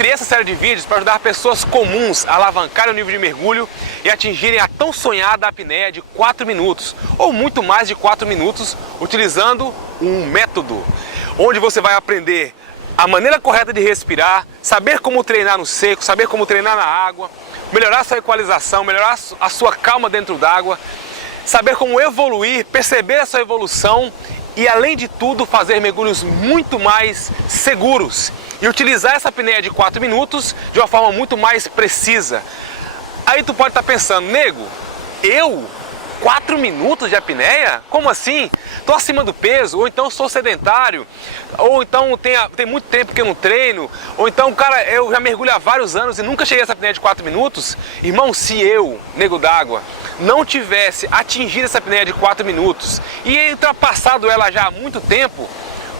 criei essa série de vídeos para ajudar pessoas comuns a alavancarem o nível de mergulho e atingirem a tão sonhada apneia de 4 minutos, ou muito mais de 4 minutos, utilizando um método, onde você vai aprender a maneira correta de respirar, saber como treinar no seco, saber como treinar na água, melhorar sua equalização, melhorar a sua calma dentro d'água, saber como evoluir, perceber a sua evolução e, além de tudo, fazer mergulhos muito mais seguros e utilizar essa apneia de 4 minutos de uma forma muito mais precisa. Aí tu pode estar pensando, nego, 4 minutos de apneia? Como assim? Estou acima do peso, ou então sou sedentário, ou então tem muito tempo que eu não treino, ou então, cara, eu já mergulho há vários anos e nunca cheguei a essa apneia de 4 minutos. Irmão, se eu, nego d'água, não tivesse atingido essa apneia de 4 minutos e ultrapassado ela já há muito tempo,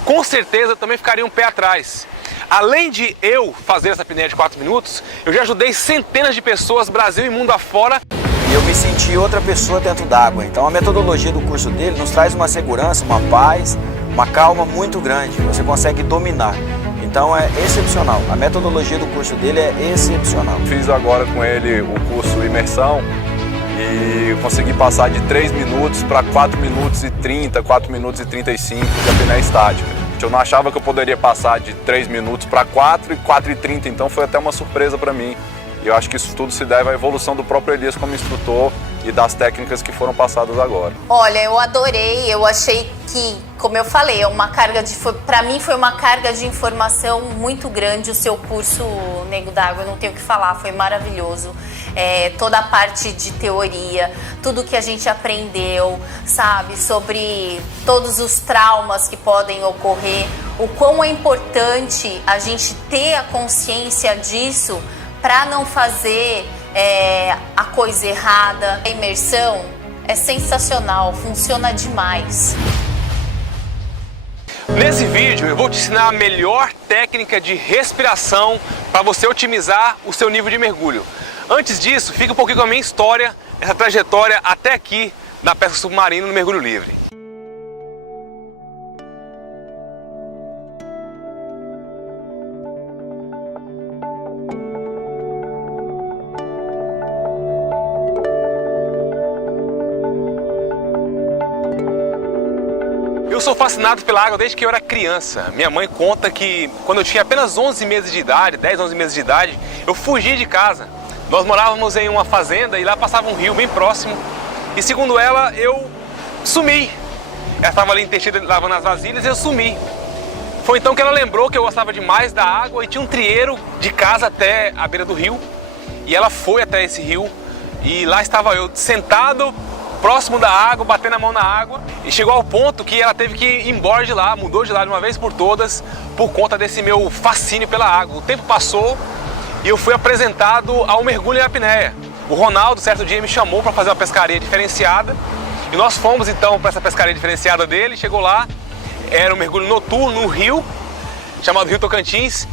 com certeza eu também ficaria um pé atrás. Além de eu fazer essa apneia de 4 minutos, eu já ajudei centenas de pessoas, Brasil e mundo afora. E eu me senti outra pessoa dentro d'água. Então a metodologia do curso dele nos traz uma segurança, uma paz, uma calma muito grande. Você consegue dominar. Então é excepcional. A metodologia do curso dele é excepcional. Fiz agora com ele o curso Imersão e consegui passar de 3 minutos para 4 minutos e 30, 4 minutos e 35 de apneia estática. Eu não achava que eu poderia passar de 3 minutos para 4 e 4 e 30, então foi até uma surpresa para mim. E eu acho que isso tudo se deve à evolução do próprio Elias como instrutor e das técnicas que foram passadas agora. Olha, eu adorei, eu achei que, como eu falei, para mim foi uma carga de informação muito grande o seu curso Nego d'Água, eu não tenho o que falar, foi maravilhoso. Toda a parte de teoria, tudo que a gente aprendeu, sabe, sobre todos os traumas que podem ocorrer, o quão é importante a gente ter a consciência disso para não fazer a coisa errada. A imersão é sensacional, funciona demais. Nesse vídeo eu vou te ensinar a melhor técnica de respiração para você otimizar o seu nível de mergulho. Antes disso, fica um pouquinho com a minha história, essa trajetória até aqui na pesca submarina no mergulho livre. Eu sou fascinado pela água desde que eu era criança. Minha mãe conta que quando eu tinha apenas 11 meses de idade, 10, 11 meses de idade, eu fugi de casa. Nós morávamos em uma fazenda e lá passava um rio bem próximo. E segundo ela, eu sumi. Ela estava ali entretida lavando as vasilhas e eu sumi. Foi então que ela lembrou que eu gostava demais da água e tinha um trieiro de casa até a beira do rio. E ela foi até esse rio e lá estava eu sentado próximo da água, batendo a mão na água, e chegou ao ponto que ela teve que ir embora de lá, mudou de lá de uma vez por todas, por conta desse meu fascínio pela água. O tempo passou e eu fui apresentado ao mergulho em apneia. O Ronaldo, certo dia, me chamou para fazer uma pescaria diferenciada, e nós fomos então para essa pescaria diferenciada dele. Chegou lá, era um mergulho noturno, num rio, chamado Rio Tocantins,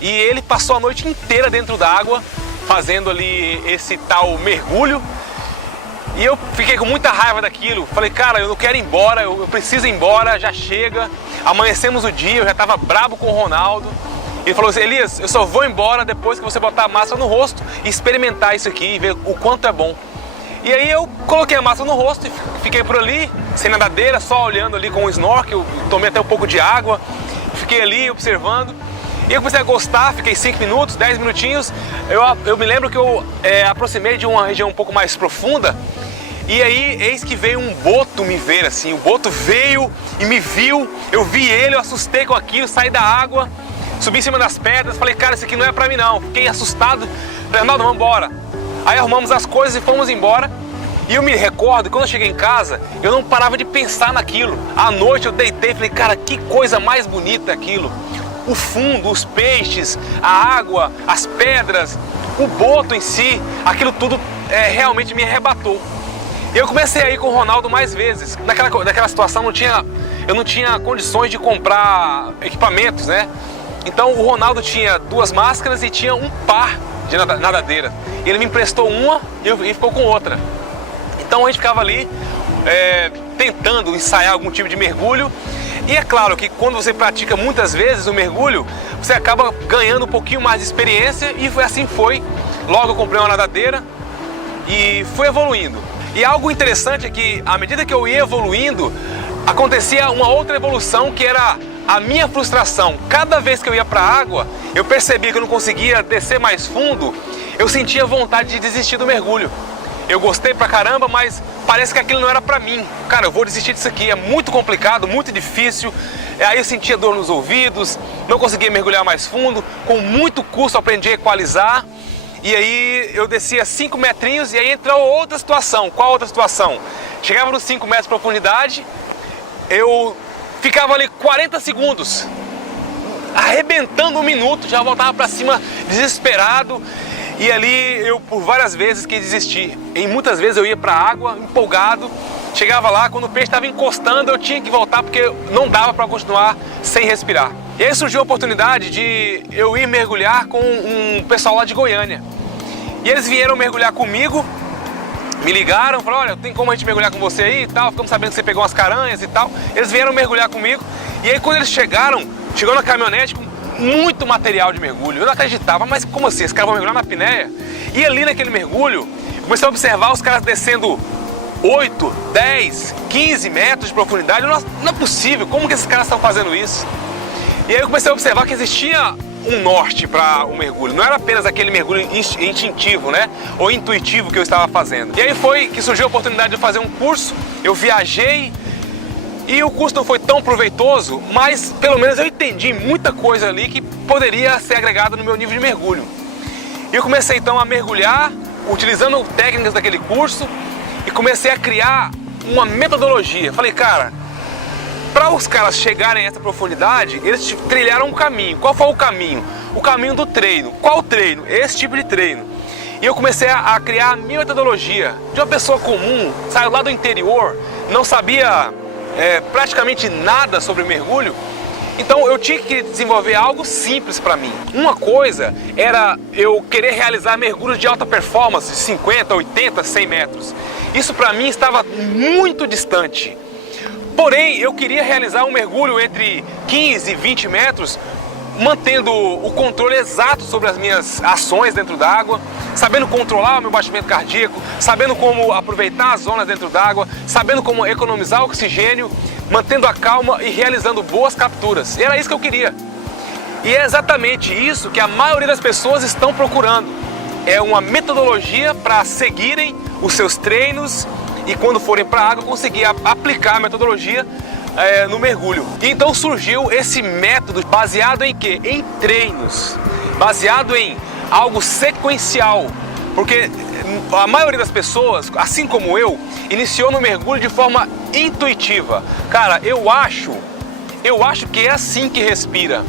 e ele passou a noite inteira dentro d'água, fazendo ali esse tal mergulho. E eu fiquei com muita raiva daquilo. Falei, cara, eu não quero ir embora, eu preciso ir embora, já chega. Amanhecemos o dia, eu já estava brabo com o Ronaldo. Ele falou assim, Elias, eu só vou embora depois que você botar a máscara no rosto e experimentar isso aqui e ver o quanto é bom. E aí eu coloquei a máscara no rosto e fiquei por ali, sem nadadeira, só olhando ali com o snorkel, tomei até um pouco de água, fiquei ali observando. E eu comecei a gostar, fiquei 5 minutos, 10 minutinhos. Eu me lembro que eu aproximei de uma região um pouco mais profunda. E aí, eis que veio um boto me ver assim, o boto veio e me viu, eu vi ele, eu assustei com aquilo, saí da água, subi em cima das pedras, falei, cara, isso aqui não é pra mim não, fiquei assustado, falei, Ronaldo, vamos embora. Aí arrumamos as coisas e fomos embora, e eu me recordo, quando eu cheguei em casa, eu não parava de pensar naquilo. À noite eu deitei e falei, cara, que coisa mais bonita aquilo. O fundo, os peixes, a água, as pedras, o boto em si, aquilo tudo realmente me arrebatou. Eu comecei a ir com o Ronaldo mais vezes. Naquela situação eu não tinha condições de comprar equipamentos, né? Então o Ronaldo tinha 2 máscaras e tinha um par de nadadeira. Ele me emprestou uma e ficou com outra. Então a gente ficava ali tentando ensaiar algum tipo de mergulho. E é claro que quando você pratica muitas vezes o mergulho, você acaba ganhando um pouquinho mais de experiência e assim foi. Logo eu comprei uma nadadeira e fui evoluindo. E algo interessante é que, à medida que eu ia evoluindo, acontecia uma outra evolução, que era a minha frustração. Cada vez que eu ia para a água, eu percebia que eu não conseguia descer mais fundo, eu sentia vontade de desistir do mergulho. Eu gostei pra caramba, mas parece que aquilo não era pra mim. Cara, eu vou desistir disso aqui, é muito complicado, muito difícil. Aí eu sentia dor nos ouvidos, não conseguia mergulhar mais fundo, com muito custo aprendi a equalizar. E aí eu descia 5 metrinhos e aí entrou outra situação. Qual outra situação? Chegava nos 5 metros de profundidade, eu ficava ali 40 segundos, arrebentando 1 minuto, já voltava pra cima desesperado. E ali eu por várias vezes quis desistir. E muitas vezes eu ia pra água empolgado, chegava lá, quando o peixe estava encostando eu tinha que voltar porque não dava para continuar sem respirar. E aí surgiu a oportunidade de eu ir mergulhar com um pessoal lá de Goiânia. E eles vieram mergulhar comigo, me ligaram, falaram, olha, tem como a gente mergulhar com você aí e tal, ficamos sabendo que você pegou umas caranhas e tal. Eles vieram mergulhar comigo e aí quando eles chegou na caminhonete com muito material de mergulho. Eu não acreditava, mas como assim? Esse cara vai mergulhar na apneia? E ali naquele mergulho, eu comecei a observar os caras descendo 8, 10, 15 metros de profundidade. Não é possível, como que esses caras estão fazendo isso? E aí eu comecei a observar que existia um norte para o mergulho. Não era apenas aquele mergulho instintivo, né? Ou intuitivo que eu estava fazendo. E aí foi que surgiu a oportunidade de fazer um curso. Eu viajei. E o curso não foi tão proveitoso, mas pelo menos eu entendi muita coisa ali que poderia ser agregada no meu nível de mergulho. E eu comecei então a mergulhar, utilizando técnicas daquele curso, e comecei a criar uma metodologia. Falei, cara, para os caras chegarem a essa profundidade, eles trilharam um caminho. Qual foi o caminho? O caminho do treino. Qual treino? Esse tipo de treino. E eu comecei a criar a minha metodologia. De uma pessoa comum, saiu lá do interior, não sabia praticamente nada sobre mergulho, então eu tinha que desenvolver algo simples para mim. Uma coisa era eu querer realizar mergulhos de alta performance, de 50, 80, 100 metros. Isso para mim estava muito distante. Porém, eu queria realizar um mergulho entre 15 e 20 metros, mantendo o controle exato sobre as minhas ações dentro d'água, sabendo controlar o meu batimento cardíaco, sabendo como aproveitar as zonas dentro d'água, sabendo como economizar oxigênio, mantendo a calma e realizando boas capturas. E era isso que eu queria. E é exatamente isso que a maioria das pessoas estão procurando. É uma metodologia para seguirem os seus treinos e quando forem para a água conseguir aplicar a metodologia no mergulho. E então surgiu esse método baseado em quê? Em treinos, baseado em algo sequencial, porque a maioria das pessoas, assim como eu, iniciou no mergulho de forma intuitiva. Cara, eu acho que é assim que respira.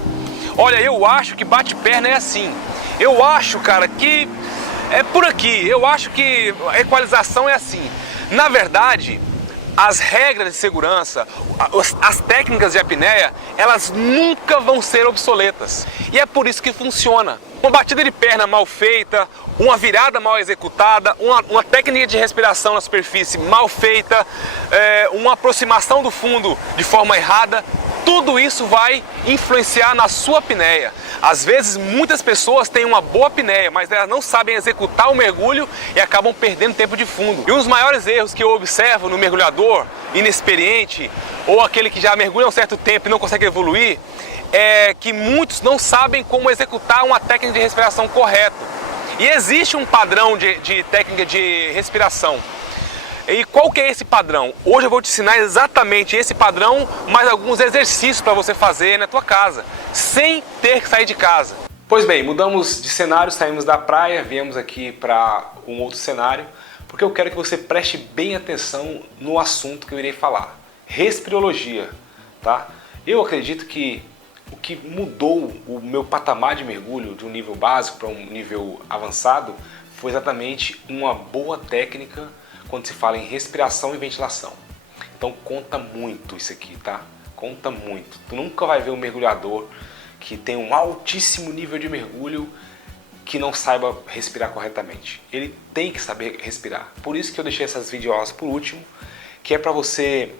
Olha, eu acho que bate perna é assim. Eu acho, cara, que é por aqui. Eu acho que a equalização é assim. Na verdade, as regras de segurança, as técnicas de apneia, elas nunca vão ser obsoletas. E é por isso que funciona. Uma batida de perna mal feita, uma virada mal executada, uma técnica de respiração na superfície mal feita, uma aproximação do fundo de forma errada, tudo isso vai influenciar na sua apneia. Às vezes muitas pessoas têm uma boa apneia, mas elas não sabem executar o mergulho e acabam perdendo tempo de fundo. E um dos maiores erros que eu observo no mergulhador inexperiente ou aquele que já mergulha há um certo tempo e não consegue evoluir é que muitos não sabem como executar uma técnica de respiração correta. E existe um padrão de técnica de respiração. E qual que é esse padrão? Hoje eu vou te ensinar exatamente esse padrão, mais alguns exercícios para você fazer na tua casa, sem ter que sair de casa. Pois bem, mudamos de cenário, saímos da praia, viemos aqui para um outro cenário, porque eu quero que você preste bem atenção no assunto que eu irei falar. Respirologia, tá? Eu acredito que o que mudou o meu patamar de mergulho de um nível básico para um nível avançado foi exatamente uma boa técnica quando se fala em respiração e ventilação. Então conta muito isso aqui, tá? Conta muito. Tu nunca vai ver um mergulhador que tem um altíssimo nível de mergulho que não saiba respirar corretamente. Ele tem que saber respirar. Por isso que eu deixei essas videoaulas por último, que é para você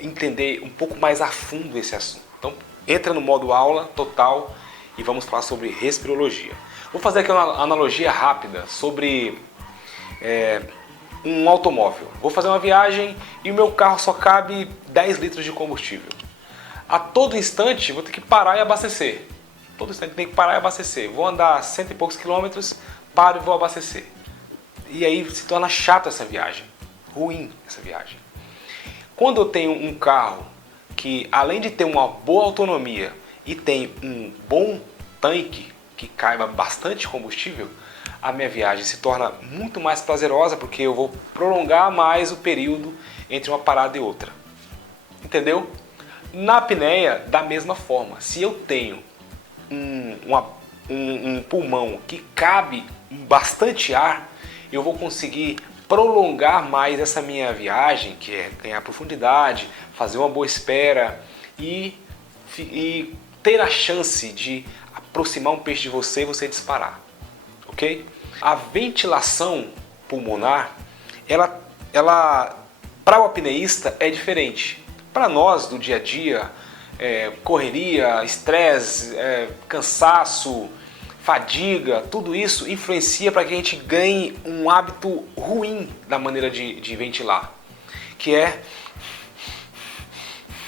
entender um pouco mais a fundo esse assunto. Então entra no modo aula total e vamos falar sobre respirologia. Vou fazer aqui uma analogia rápida sobre um automóvel. Vou fazer uma viagem e o meu carro só cabe 10 litros de combustível. A todo instante vou ter que parar e abastecer. Todo instante tem que parar e abastecer. Vou andar 100 e poucos quilômetros, paro e vou abastecer. E aí se torna chata essa viagem, ruim essa viagem. Quando eu tenho um carro que, além de ter uma boa autonomia e tem um bom tanque que caiba bastante combustível, a minha viagem se torna muito mais prazerosa porque eu vou prolongar mais o período entre uma parada e outra. Entendeu? Na apneia, da mesma forma, se eu tenho um pulmão que cabe bastante ar, eu vou conseguir prolongar mais essa minha viagem, que é ganhar profundidade, fazer uma boa espera e ter a chance de aproximar um peixe de você e você disparar, ok? A ventilação pulmonar, ela para o apneísta é diferente. Para nós do dia a dia, correria, estresse, cansaço, fadiga, tudo isso influencia para que a gente ganhe um hábito ruim da maneira de ventilar, que é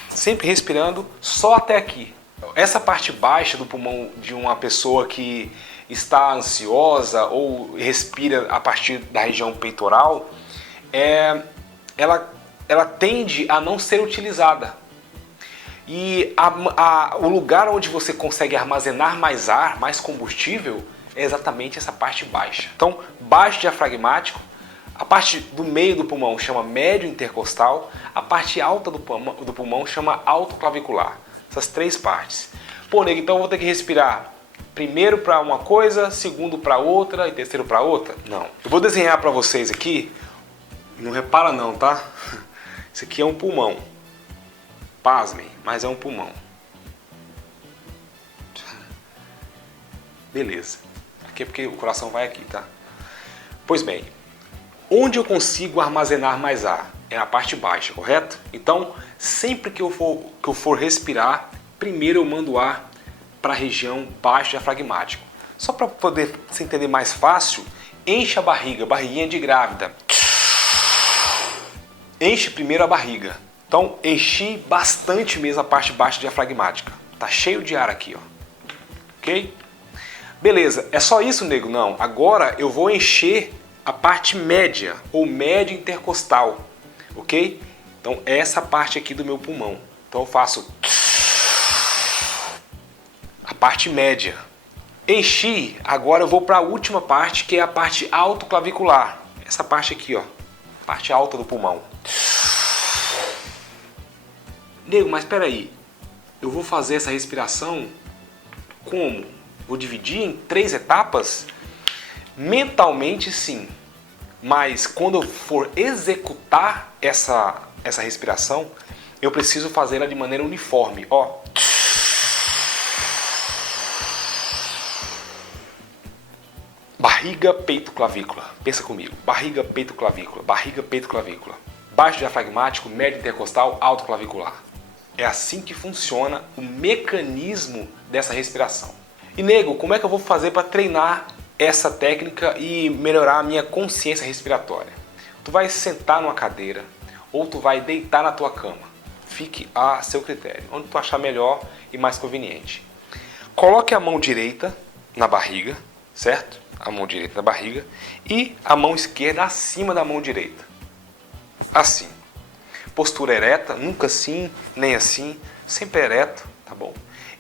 sempre respirando só até aqui. Essa parte baixa do pulmão de uma pessoa que está ansiosa ou respira a partir da região peitoral, ela tende a não ser utilizada. E o lugar onde você consegue armazenar mais ar, mais combustível, é exatamente essa parte baixa. Então, baixo diafragmático, a parte do meio do pulmão chama médio intercostal, a parte alta do pulmão chama alto clavicular. Essas três partes. Pô, nego, então eu vou ter que respirar primeiro para uma coisa, segundo para outra e terceiro para outra? Não. Eu vou desenhar para vocês aqui, não repara não, tá? Isso aqui é um pulmão. Pasmem, mas é um pulmão. Beleza. Aqui é porque o coração vai aqui, tá? Pois bem, onde eu consigo armazenar mais ar? É na parte baixa, correto? Então, sempre que eu for respirar, primeiro eu mando ar para a região baixo diafragmático. Só para poder se entender mais fácil, enche a barriga, barriguinha de grávida. Enche primeiro a barriga. Então, enchi bastante mesmo a parte baixa diafragmática. Tá cheio de ar aqui, ó. Ok? Beleza, é só isso, nego? Não. Agora eu vou encher a parte média, ou média intercostal. Ok? Então, essa parte aqui do meu pulmão. Então, eu faço a parte média. Enchi, agora eu vou para a última parte, que é a parte autoclavicular. Essa parte aqui, ó. Parte alta do pulmão. Nego, mas espera aí, eu vou fazer essa respiração como? Vou dividir em 3 etapas? Mentalmente sim, mas quando eu for executar essa respiração, eu preciso fazê-la de maneira uniforme, ó. Barriga, peito, clavícula. Pensa comigo, barriga, peito, clavícula, barriga, peito, clavícula. Baixo diafragmático, médio intercostal, alto clavicular. É assim que funciona o mecanismo dessa respiração. E nego, como é que eu vou fazer para treinar essa técnica e melhorar a minha consciência respiratória? Tu vai sentar numa cadeira ou tu vai deitar na tua cama. Fique a seu critério, onde tu achar melhor e mais conveniente. Coloque a mão direita na barriga, certo? A mão direita na barriga e a mão esquerda acima da mão direita. Assim. Postura ereta, nunca assim, nem assim, sempre ereto, tá bom?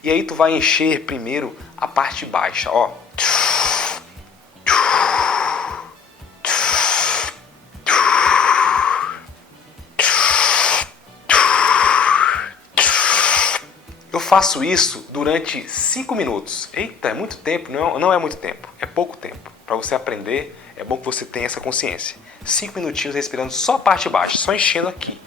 E aí tu vai encher primeiro a parte baixa, ó. Eu faço isso durante 5 minutos. Eita, é muito tempo? Não é muito tempo, é pouco tempo. Para você aprender, é bom que você tenha essa consciência. 5 minutinhos respirando só a parte baixa, só enchendo aqui.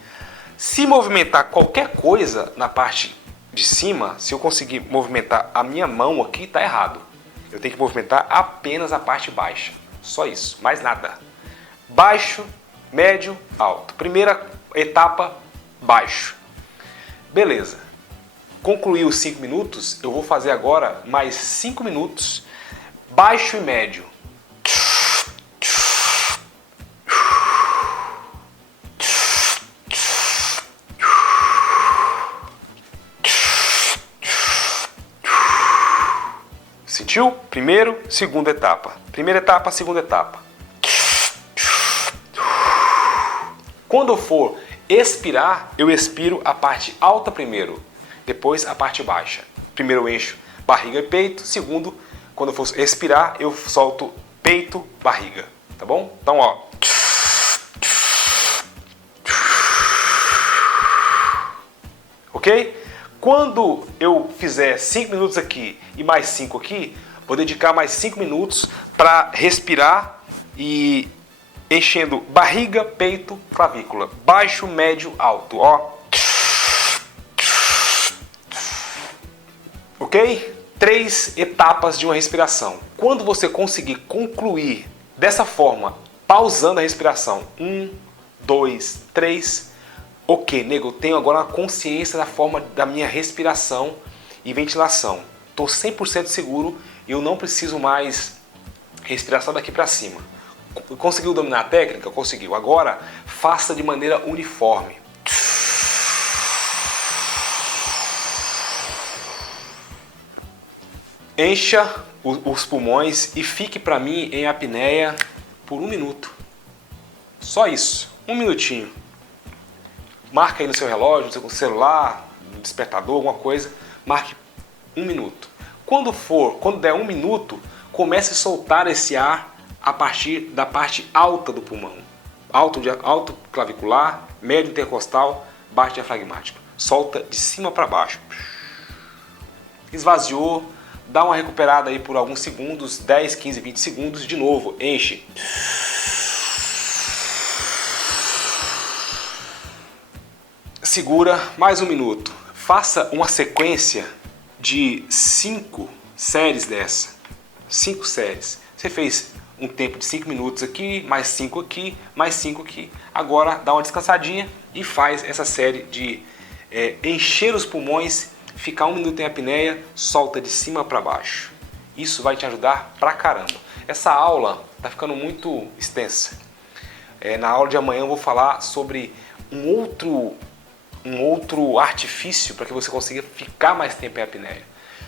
Se movimentar qualquer coisa na parte de cima, se eu conseguir movimentar a minha mão aqui, tá errado. Eu tenho que movimentar apenas a parte baixa. Só isso, mais nada. Baixo, médio, alto. Primeira etapa, baixo. Beleza. concluir os 5 minutos, eu vou fazer agora mais 5 minutos, baixo e médio. Sentiu? Primeiro, segunda etapa. Primeira etapa, segunda etapa. Quando eu for expirar, eu expiro a parte alta primeiro, depois a parte baixa. Primeiro eu encho barriga e peito, segundo, quando eu for expirar, eu solto peito, barriga, tá bom? Então, ó. Ok? Quando eu fizer 5 minutos aqui e mais 5 aqui, vou dedicar mais 5 minutos para respirar e enchendo barriga, peito, clavícula. Baixo, médio, alto, ó. Ok? 3 etapas de uma respiração. Quando você conseguir concluir dessa forma, pausando a respiração, 1, 2, 3, ok, nego, eu tenho agora a consciência da forma da minha respiração e ventilação. Estou 100% seguro e eu não preciso mais respirar só daqui para cima. Conseguiu dominar a técnica? Conseguiu. Agora, faça de maneira uniforme. Encha os pulmões e fique para mim em apneia por 1 minuto. Só isso, 1 minutinho. Marca aí no seu relógio, no seu celular, no despertador, alguma coisa. Marque 1 minuto. Quando der 1 minuto, comece a soltar esse ar a partir da parte alta do pulmão. Alto clavicular, médio intercostal, baixo diafragmático. Solta de cima para baixo. Esvaziou, dá uma recuperada aí por alguns segundos, 10, 15, 20 segundos, de novo, enche. Segura mais 1 minuto. Faça uma sequência de 5 séries dessa. 5 séries. Você fez um tempo de 5 minutos aqui, mais 5 aqui, mais 5 aqui. Agora dá uma descansadinha e faz essa série de encher os pulmões, ficar 1 minuto em apneia, solta de cima para baixo. Isso vai te ajudar pra caramba. Essa aula tá ficando muito extensa. Na aula de amanhã eu vou falar sobre um outro artifício para que você consiga ficar mais tempo em apneia.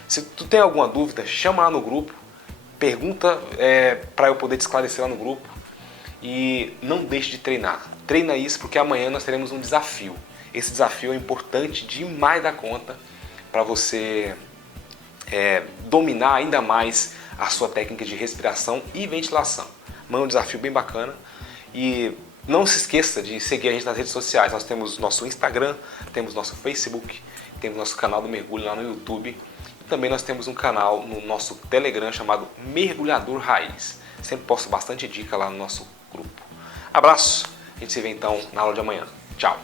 Se tu tem alguma dúvida, chama lá no grupo, pergunta para eu poder te esclarecer lá no grupo e não deixe de treinar. Treina isso porque amanhã nós teremos um desafio. Esse desafio é importante demais da conta para você dominar ainda mais a sua técnica de respiração e ventilação. Amanhã é um desafio bem bacana e não se esqueça de seguir a gente nas redes sociais. Nós temos nosso Instagram, temos nosso Facebook, temos nosso canal do mergulho lá no YouTube. E também nós temos um canal no nosso Telegram chamado Mergulhador Raiz. Sempre posto bastante dica lá no nosso grupo. Abraço, a gente se vê então na aula de amanhã. Tchau!